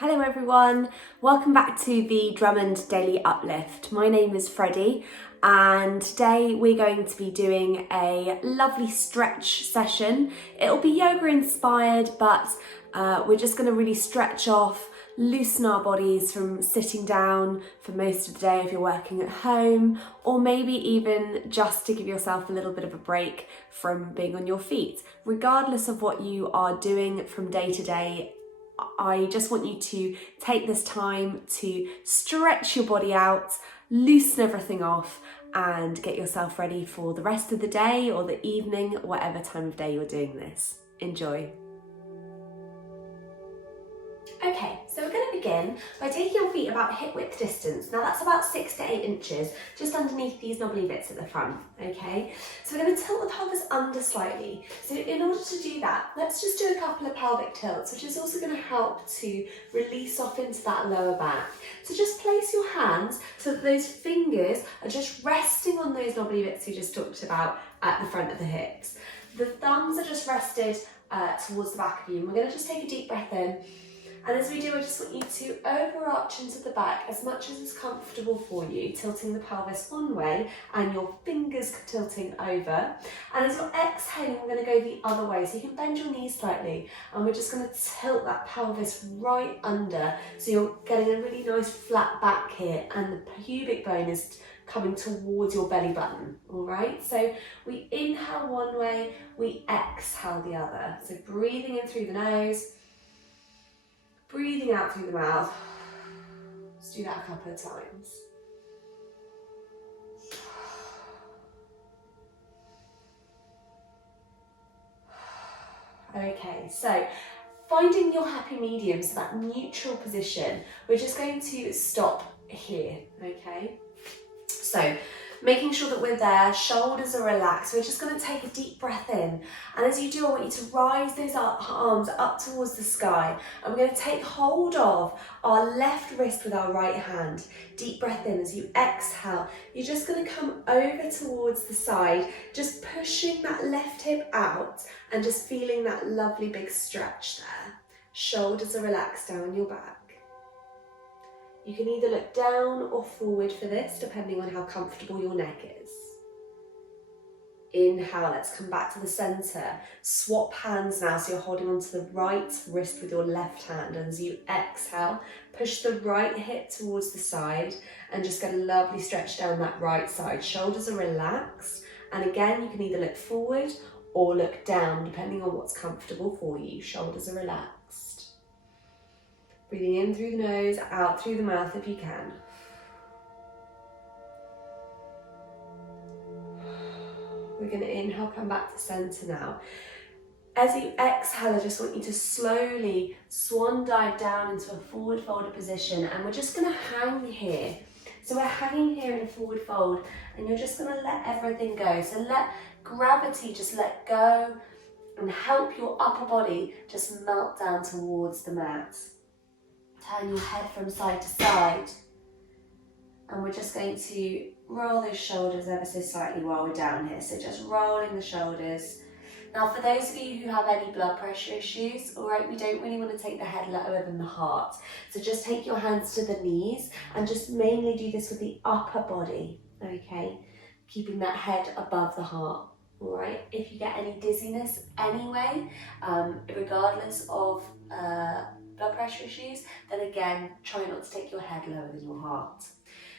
Hello everyone, welcome back to the Drummond Daily Uplift. My name is Freddie and today we're going to be doing a lovely stretch session. It'll be yoga inspired, but we're just going to really stretch off, loosen our bodies from sitting down for most of the day if you're working at home, or maybe even just to give yourself a little bit of a break from being on your feet. Regardless of what you are doing from day to day, I just want you to take this time to stretch your body out, loosen everything off, and get yourself ready for the rest of the day or the evening, whatever time of day you're doing this. Enjoy. Okay, so we're going to begin by taking your feet about hip width distance. Now that's about 6 to 8 inches, just underneath these knobbly bits at the front, okay? So we're going to tilt the pelvis under slightly. So in order to do that, let's just do a couple of pelvic tilts, which is also going to help to release off into that lower back. So just place your hands so that those fingers are just resting on those knobbly bits we just talked about at the front of the hips. The thumbs are just rested towards the back of you, and we're going to just take a deep breath in. And as we do, I just want you to overarch into the back as much as is comfortable for you, tilting the pelvis one way and your fingers tilting over. And as you're exhaling, we're going to go the other way. So you can bend your knees slightly, and we're just going to tilt that pelvis right under. So you're getting a really nice flat back here, and the pubic bone is coming towards your belly button, all right? So we inhale one way, we exhale the other. So breathing in through the nose, breathing out through the mouth. Let's do that a couple of times. Okay, so finding your happy medium, so that neutral position, we're just going to stop here, okay? So making sure that we're there, shoulders are relaxed. We're just going to take a deep breath in. And as you do, I want you to rise those arms up towards the sky. And we're going to take hold of our left wrist with our right hand. Deep breath in. As you exhale, you're just going to come over towards the side, just pushing that left hip out and just feeling that lovely big stretch there. Shoulders are relaxed down your back. You can either look down or forward for this, depending on how comfortable your neck is. Inhale, let's come back to the center. Swap hands now, so you're holding onto the right wrist with your left hand. And as you exhale, push the right hip towards the side and just get a lovely stretch down that right side. Shoulders are relaxed. And again, you can either look forward or look down, depending on what's comfortable for you. Shoulders are relaxed. Breathing in through the nose, out through the mouth if you can. We're going to inhale, come back to center now. As you exhale, I just want you to slowly swan dive down into a forward folded position, and we're just going to hang here. So we're hanging here in a forward fold, and you're just going to let everything go. So let gravity just let go and help your upper body just melt down towards the mat. Turn your head from side to side, and we're just going to roll those shoulders ever so slightly while we're down here. So just rolling the shoulders. Now for those of you who have any blood pressure issues, all right, we don't really want to take the head lower than the heart. So just take your hands to the knees and just mainly do this with the upper body, okay? Keeping that head above the heart, all right? If you get any dizziness anyway, regardless of blood pressure issues, then again, try not to take your head lower than your heart.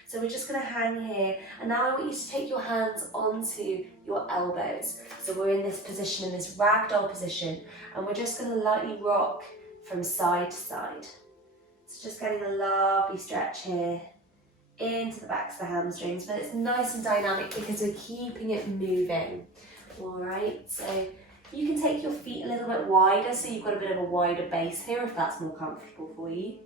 So we're just going to hang here, and now I want you to take your hands onto your elbows. So we're in this position, in this ragdoll position, and we're just going to lightly rock from side to side. So just getting a lovely stretch here into the backs of the hamstrings, but it's nice and dynamic because we're keeping it moving. All right, so you can take your feet a little bit wider, so you've got a bit of a wider base here if that's more comfortable for you.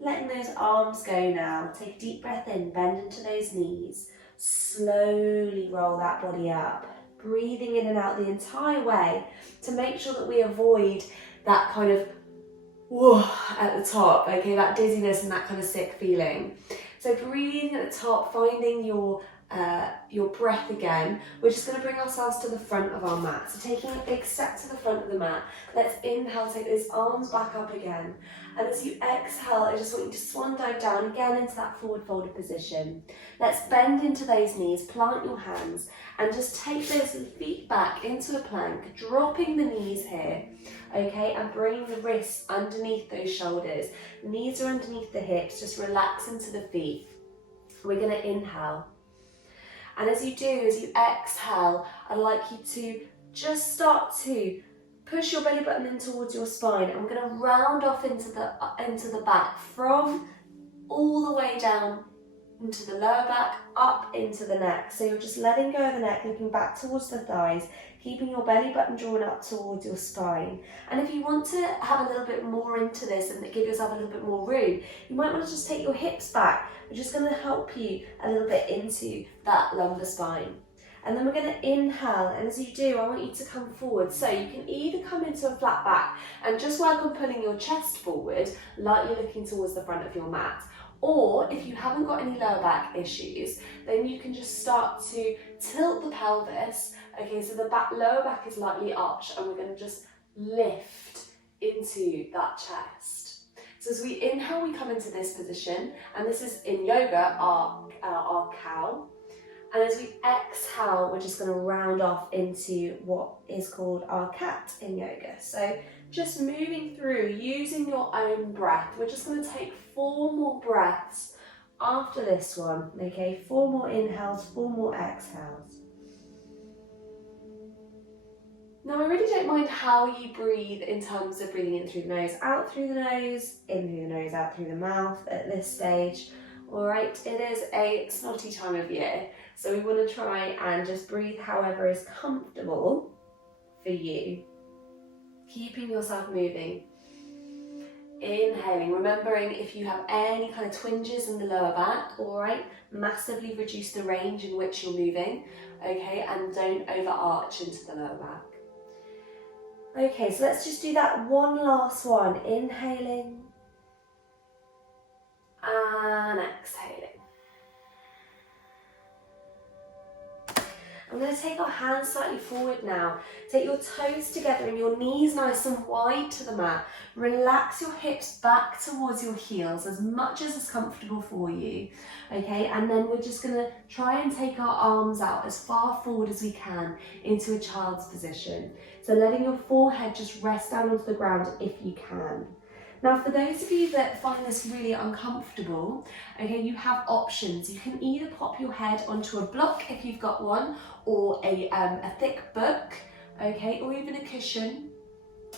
Letting those arms go now. Take a deep breath in, bend into those knees. Slowly roll that body up. Breathing in and out the entire way to make sure that we avoid that kind of whoa at the top, okay, that dizziness and that kind of sick feeling. So breathing at the top, finding your your breath again, we're just going to bring ourselves to the front of our mat. So taking a big step to the front of the mat, let's inhale, take those arms back up again. And as you exhale, I just want you to swan dive down again into that forward folded position. Let's bend into those knees, plant your hands, and just take those feet back into a plank, dropping the knees here, okay, and bringing the wrists underneath those shoulders. Knees are underneath the hips, just relax into the feet. We're going to inhale. And as you exhale, I'd like you to just start to push your belly button in towards your spine, and we're going to round off into the back from all the way down into the lower back, up into the neck. So you're just letting go of the neck, looking back towards the thighs, keeping your belly button drawn up towards your spine. And if you want to have a little bit more into this and give yourself a little bit more room, you might want to just take your hips back. We're just going to help you a little bit into that lumbar spine. And then we're going to inhale, and as you do, I want you to come forward. So you can either come into a flat back and just work on pulling your chest forward, like you're looking towards the front of your mat. Or if you haven't got any lower back issues, then you can just start to tilt the pelvis. Okay, so the lower back is lightly arched, and we're going to just lift into that chest. So as we inhale, we come into this position, and this is in yoga, our cow. And as we exhale, we're just going to round off into what is called our cat in yoga. So just moving through, using your own breath. We're just going to take 4 more breaths after this one, okay? 4 more inhales, 4 more exhales. Now, I really don't mind how you breathe in terms of breathing in through the nose, out through the nose, in through the nose, out through the mouth at this stage. All right, it is a snotty time of year, so we want to try and just breathe however is comfortable for you. Keeping yourself moving. Inhaling, remembering if you have any kind of twinges in the lower back, all right, massively reduce the range in which you're moving, okay, and don't overarch into the lower back. Okay, so let's just do that one last one. Inhaling and exhaling. I'm going to take our hands slightly forward now. Take your toes together and your knees nice and wide to the mat. Relax your hips back towards your heels as much as is comfortable for you. Okay, and then we're just going to try and take our arms out as far forward as we can into a child's position. So letting your forehead just rest down onto the ground if you can. Now, for those of you that find this really uncomfortable, okay, you have options. You can either pop your head onto a block if you've got one, or a thick book, okay, or even a cushion,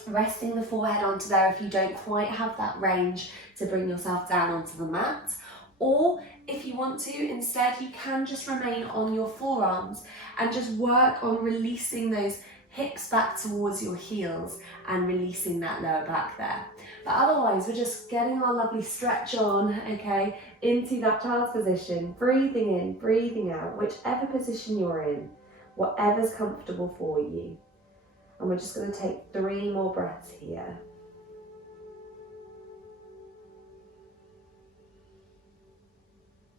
resting the forehead onto there if you don't quite have that range to bring yourself down onto the mat. Or if you want to, instead, you can just remain on your forearms and just work on releasing those hips back towards your heels and releasing that lower back there. But otherwise, we're just getting our lovely stretch on, okay, into that child's position, breathing in, breathing out, whichever position you're in, whatever's comfortable for you. And we're just going to take 3 more breaths here.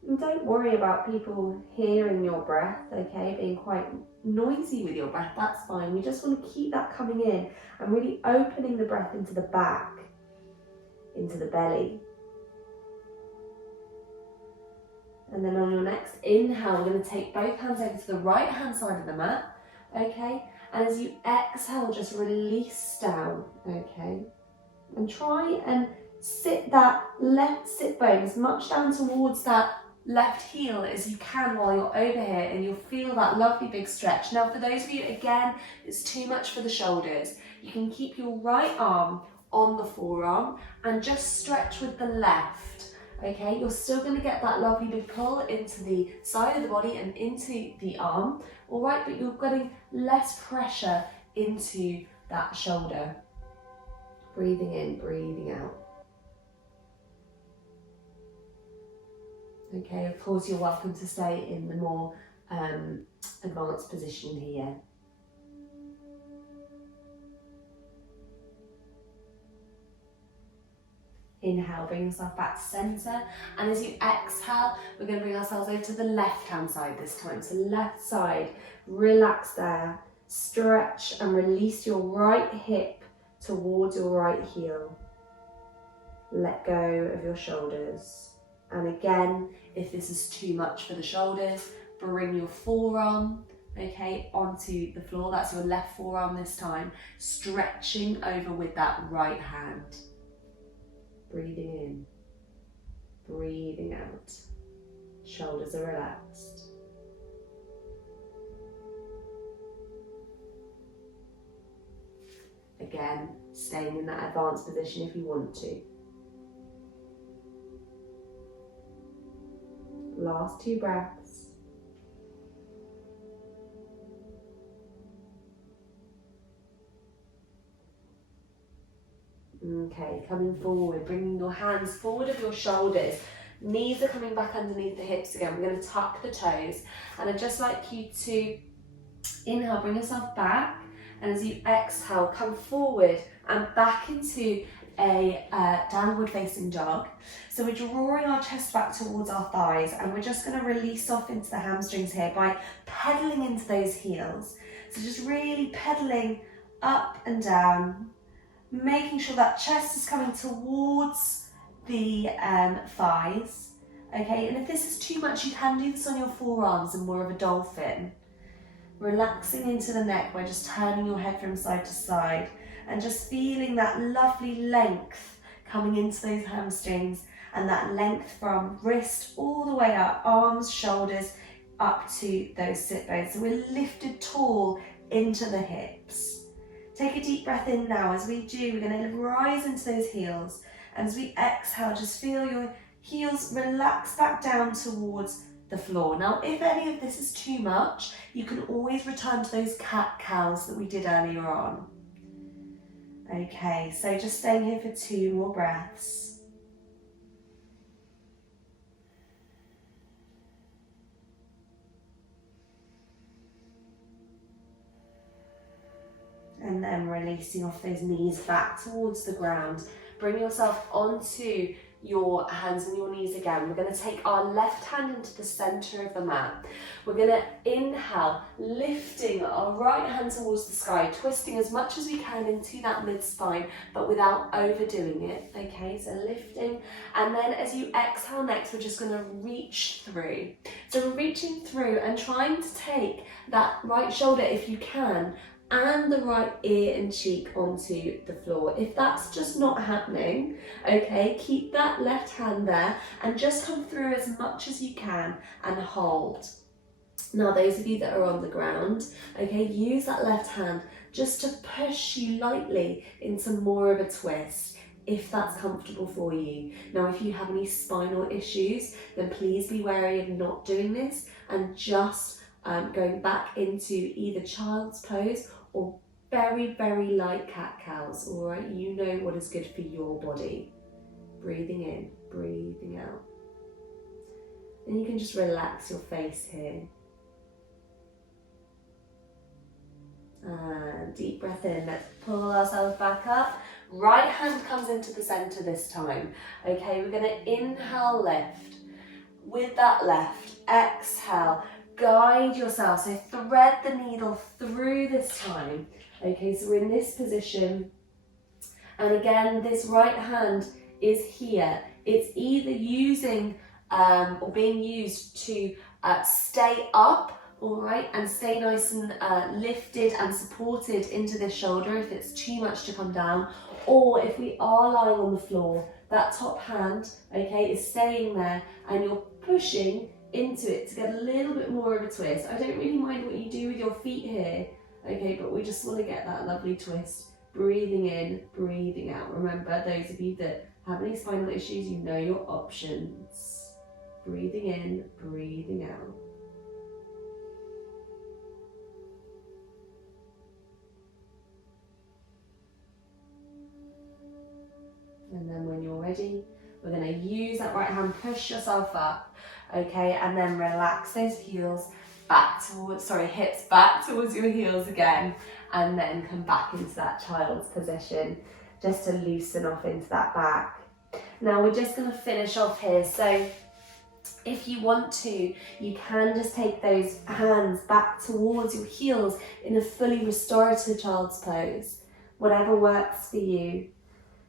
And don't worry about people hearing your breath, okay, being quite noisy with your breath, that's fine. We just want to keep that coming in and really opening the breath into the back, into the belly. And then on your next inhale, we're going to take both hands over to the right hand side of the mat, okay? And as you exhale, just release down, okay? And try and sit that left sit bone as much down towards that left heel as you can while you're over here, and you'll feel that lovely big stretch. Now, for those of you, again, it's too much for the shoulders. You can keep your right arm on the forearm and just stretch with the left, okay? You're still going to get that lovely big pull into the side of the body and into the arm, all right? But you're getting less pressure into that shoulder. Breathing in, breathing out. Okay, of course, you're welcome to stay in the more advanced position here. Inhale, bring yourself back to center. And as you exhale, we're going to bring ourselves over to the left-hand side this time. So left side, relax there. Stretch and release your right hip towards your right heel. Let go of your shoulders. And again, if this is too much for the shoulders, bring your forearm, okay, onto the floor. That's your left forearm this time. Stretching over with that right hand. Breathing in, breathing out. Shoulders are relaxed. Again, staying in that advanced position if you want to. Last 2 breaths. Okay, coming forward, bringing your hands forward of your shoulders. Knees are coming back underneath the hips again. We're going to tuck the toes. And I'd just like you to inhale, bring yourself back. And as you exhale, come forward and back into a downward facing dog. So we're drawing our chest back towards our thighs, and we're just going to release off into the hamstrings here by pedaling into those heels. So just really pedaling up and down, making sure that chest is coming towards the thighs. Okay, and if this is too much, you can do this on your forearms and more of a dolphin. Relaxing into the neck by just turning your head from side to side and just feeling that lovely length coming into those hamstrings, and that length from wrist all the way up, arms, shoulders, up to those sit bones. So we're lifted tall into the hips. Take a deep breath in now. As we do, we're going to rise into those heels. And as we exhale, just feel your heels relax back down towards the floor. Now, if any of this is too much, you can always return to those cat-cows that we did earlier on. Okay, so just staying here for 2 more breaths. And then releasing off those knees back towards the ground. Bring yourself onto your hands and your knees again. We're going to take our left hand into the center of the mat. We're going to inhale, lifting our right hand towards the sky, twisting as much as we can into that mid-spine, but without overdoing it. Okay, so lifting. And then as you exhale next, we're just going to reach through. So we're reaching through and trying to take that right shoulder, if you can, and the right ear and cheek onto the floor. If that's just not happening, okay, keep that left hand there and just come through as much as you can and hold. Now, those of you that are on the ground, okay, use that left hand just to push you lightly into more of a twist, if that's comfortable for you. Now, if you have any spinal issues, then please be wary of not doing this and just going back into either child's pose or very, very light cat-cows, all right? You know what is good for your body. Breathing in, breathing out. And you can just relax your face here. And deep breath in, let's pull ourselves back up. Right hand comes into the center this time. Okay, we're gonna inhale, lift. With that left, exhale. Guide yourself, so thread the needle through this time. Okay, so we're in this position. And again, this right hand is here. It's either using or being used to stay up, all right, and stay nice and lifted and supported into this shoulder if it's too much to come down. Or if we are lying on the floor, that top hand, okay, is staying there and you're pushing into it to get a little bit more of a twist. I don't really mind what you do with your feet here, okay, but we just want to get that lovely twist. Breathing in, breathing out. Remember, those of you that have any spinal issues, you know your options. Breathing in, breathing out. And then when you're ready, we're going to use that right hand, push yourself up. Okay, and then relax those heels back towards, hips back towards your heels again, and then come back into that child's position just to loosen off into that back. Now we're just going to finish off here. So if you want to, you can just take those hands back towards your heels in a fully restorative child's pose, whatever works for you.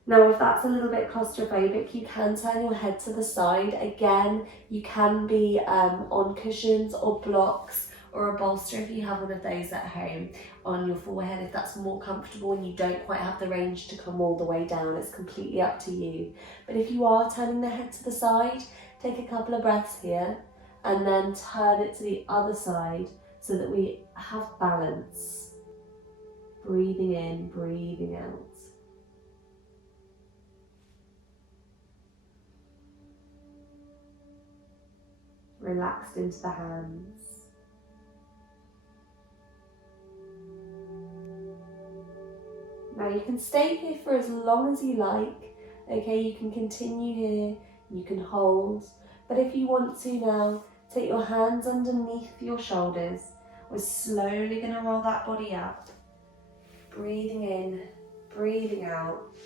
Now, if that's a little bit claustrophobic, you can turn your head to the side. Again, you can be on cushions or blocks or a bolster if you have one of those at home on your forehead, if that's more comfortable and you don't quite have the range to come all the way down. It's completely up to you. But if you are turning the head to the side, take a couple of breaths here and then turn it to the other side so that we have balance. Breathing in, breathing out. Relaxed into the hands. Now you can stay here for as long as you like. Okay, you can continue here, you can hold, but if you want to now, take your hands underneath your shoulders. We're slowly going to roll that body up. Breathing in, breathing out.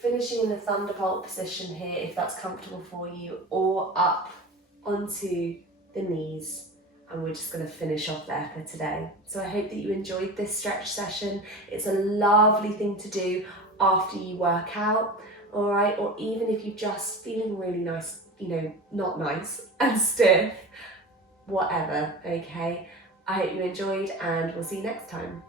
Finishing in the thunderbolt position here if that's comfortable for you, or up onto the knees. And we're just going to finish off there for today. So I hope that you enjoyed this stretch session. It's a lovely thing to do after you work out, all right? Or even if you're just feeling really nice, you know, not nice and stiff, whatever, okay? I hope you enjoyed and we'll see you next time.